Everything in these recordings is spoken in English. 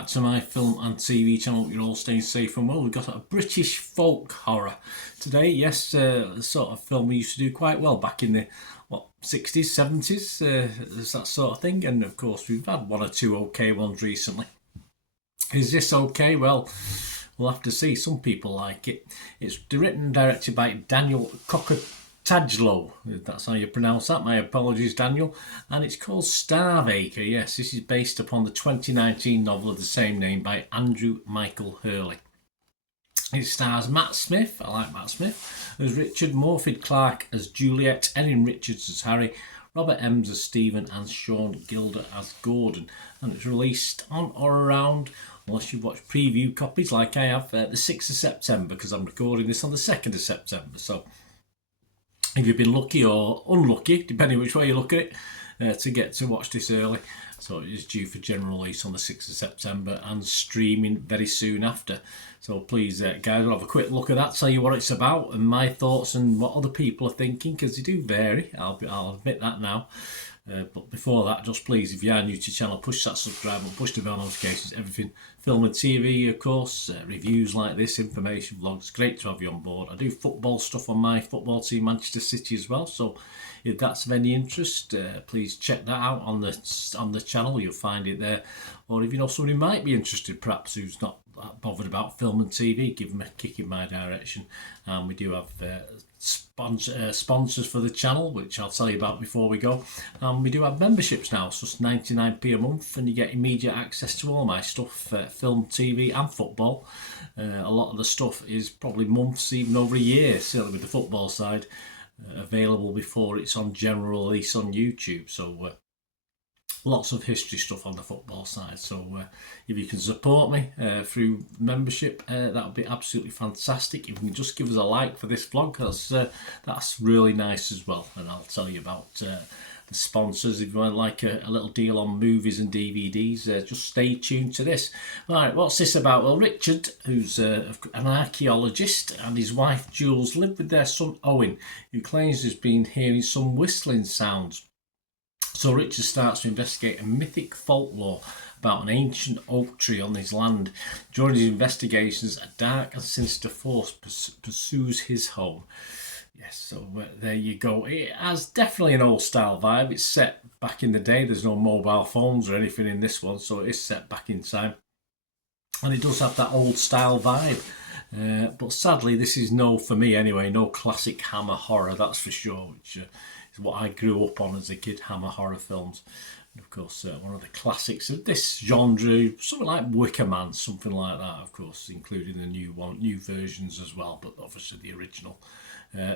back to my film and TV channel. You're all staying safe and well. We've got a British folk horror today. Yes, the sort of film we used to do quite well back in the 60s, 70s, that sort of thing. And of course, we've had one or two okay ones recently. Is this okay? Well, we'll have to see. Some people like it. It's written and directed by Daniel Cocker-Tadlow. That's how you pronounce that. My apologies, Daniel. And it's called Acre. Yes, this is based upon the 2019 novel of the same name by Andrew Michael Hurley. It stars Matt Smith, I like Matt Smith, as Richard, Morfydd Clark as Juliet, Erin Richards as Harry, Robert Ems as Stephen, and Sean Gilder as Gordon. And it's released on or around, unless you've watched preview copies like I have, the 6th of September, because I'm recording this on the 2nd of September. So if you've been lucky or unlucky, depending which way you look at it, to get to watch this early. So it is due for general release on the 6th of September and streaming very soon after. So please, guys, we'll have a quick look at that, tell you what it's about and my thoughts and what other people are thinking, because they do vary. I'll admit that now. But before that, just please, if you are new to the channel, push that subscribe and push the bell notifications. Everything film and TV, of course, reviews like this, information, vlogs. Great to have you on board. I do football stuff on my football team, Manchester City, as well. So if that's of any interest, please check that out on the channel. You'll find it there. Or if you know someone who might be interested, perhaps who's not bothered about film and TV, give them a kick in my direction. And we do have sponsors for the channel, which I'll tell you about before we go. We do have memberships now, so it's 99p a month, and you get immediate access to all my stuff, film, TV and football. A lot of the stuff is probably months, even over a year, certainly with the football side, available before it's on general release on YouTube. So lots of history stuff on the football side. So if you can support me through membership, that would be absolutely fantastic. If you can just give us a like for this vlog, that's really nice as well. And I'll tell you about the sponsors if you want like a little deal on movies and DVDs. Just stay tuned to this. Right, what's this about? Well, Richard, who's an archaeologist, and his wife Jules live with their son Owen, who claims he's been hearing some whistling sounds. So Richard starts to investigate a mythic folklore about an ancient oak tree on his land. During his investigations, a dark and sinister force pursues his home. Yes, so there you go. It has definitely an old style vibe. It's set back in the day. There's no mobile phones or anything in this one, so it is set back in time. And it does have that old style vibe. But sadly, this is for me anyway, no classic Hammer horror, that's for sure, which is what I grew up on as a kid, Hammer horror films. And of course, one of the classics of this genre, something like Wicker Man, something like that, of course, including the new versions as well, but obviously the original,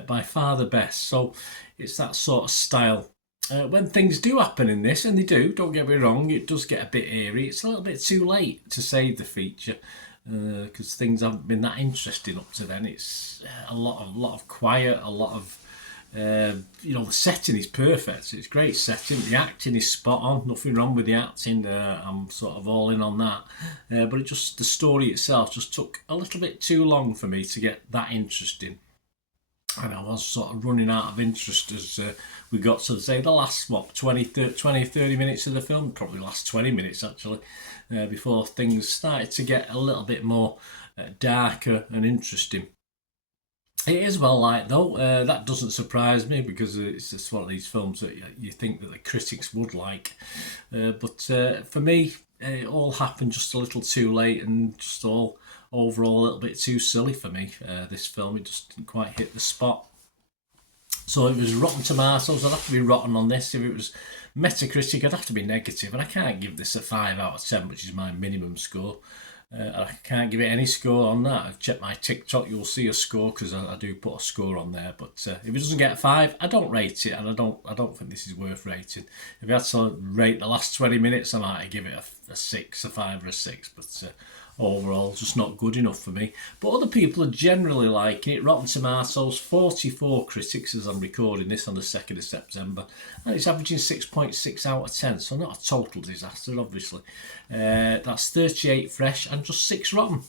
by far the best. So it's that sort of style. When things do happen in this, and they do, don't get me wrong, it does get a bit eerie. It's a little bit too late to save the feature, because things haven't been that interesting up to then. It's a lot of quiet, a lot of the setting is perfect. It's great setting. The acting is spot on. Nothing wrong with the acting. I'm sort of all in on that. But the story itself just took a little bit too long for me to get that interesting. And I was sort of running out of interest as we got to say the last 20, 30 minutes of the film, probably last 20 minutes actually, before things started to get a little bit more darker and interesting. It is well liked though. That doesn't surprise me, because it's just one of these films that you think that the critics would like. But for me, it all happened just a little too late, and just all overall a little bit too silly for me. This film, it just didn't quite hit the spot. So it was Rotten Tomatoes, I'd have to be rotten on this. If it was Metacritic, I'd have to be negative, and I can't give this a 5 out of 10, which is my minimum score. I can't give it any score on that. I've checked my TikTok, you'll see a score, because I do put a score on there. But if it doesn't get a 5, I don't rate it, and I don't think this is worth rating. If I had to rate the last 20 minutes, I might give it a 6, a 5 or a 6, but overall just not good enough for me. But other people are generally liking it. Rotten Tomatoes, 44 critics as I'm recording this on the 2nd of September, and it's averaging 6.6 out of 10, so not a total disaster obviously. That's 38 fresh and just 6 rotten.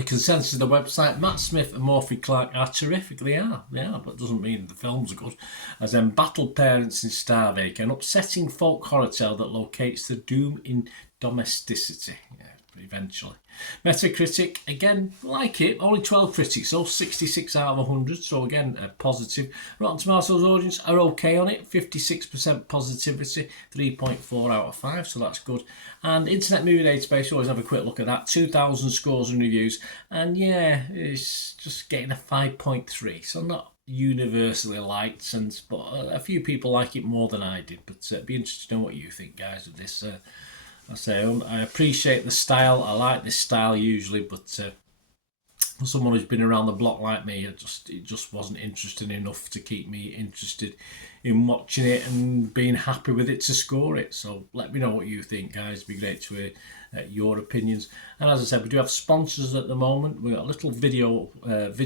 The consensus of the website, Matt Smith and Morphy Clark are terrific. They are, but it doesn't mean the films are good. As embattled parents in Starvake, an upsetting folk horror tale that locates the doom in domesticity. Yeah, eventually. Metacritic, again, like it, only 12 critics, so 66 out of 100, so again, positive. Rotten Tomatoes audience are okay on it, 56% positivity, 3.4 out of 5, so that's good. And Internet Movie Database, always have a quick look at that, 2,000 scores and reviews, and yeah, it's just getting a 5.3, so not universally liked, but a few people like it more than I did, but it'd be interesting to know what you think, guys, of this. I say I appreciate the style. I like this style usually, but for someone who's been around the block like me, it just wasn't interesting enough to keep me interested in watching it and being happy with it to score it. So let me know what you think, guys. It'd be great to hear your opinions. And as I said, we do have sponsors at the moment. We've got a little video. It's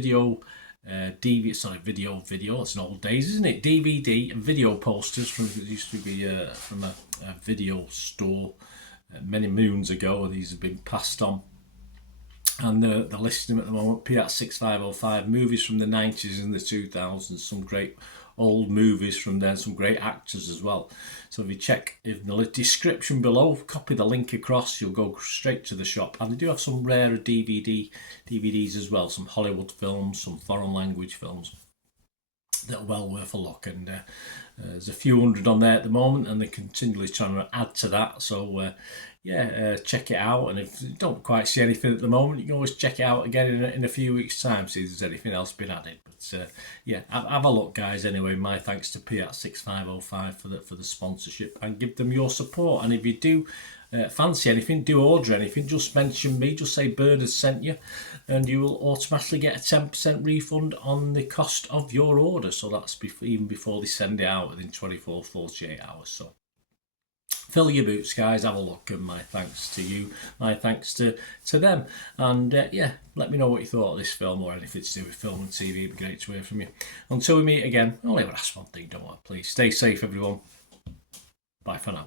an old days, isn't it? DVD and video posters from it used to be from a video store many moons ago. These have been passed on, and they're listing them at the moment. P at 6505 movies from the 90s and the 2000s, some great old movies from there, some great actors as well. So if you check in the description below, copy the link across, you'll go straight to the shop. And they do have some rarer DVDs as well, some Hollywood films, some foreign language films that are well worth a look. And there's a few hundred on there at the moment, and they're continually trying to add to that. So check it out. And if you don't quite see anything at the moment, you can always check it out again in a few weeks' time, see if there's anything else been added. But have a look, guys. Anyway, my thanks to P at 6505 for the sponsorship, and give them your support. And if you do fancy anything, do order anything, just mention me, just say Bernard sent you, and you will automatically get a 10% refund on the cost of your order. So that's even before they send it out within 48 hours. So fill your boots, guys. Have a look, and my thanks to you, my thanks to them. And let me know what you thought of this film, or anything to do with film and TV. It'd be great to hear from you. Until we meet again, I'll only ask one thing, don't I? Please stay safe, everyone. Bye for now.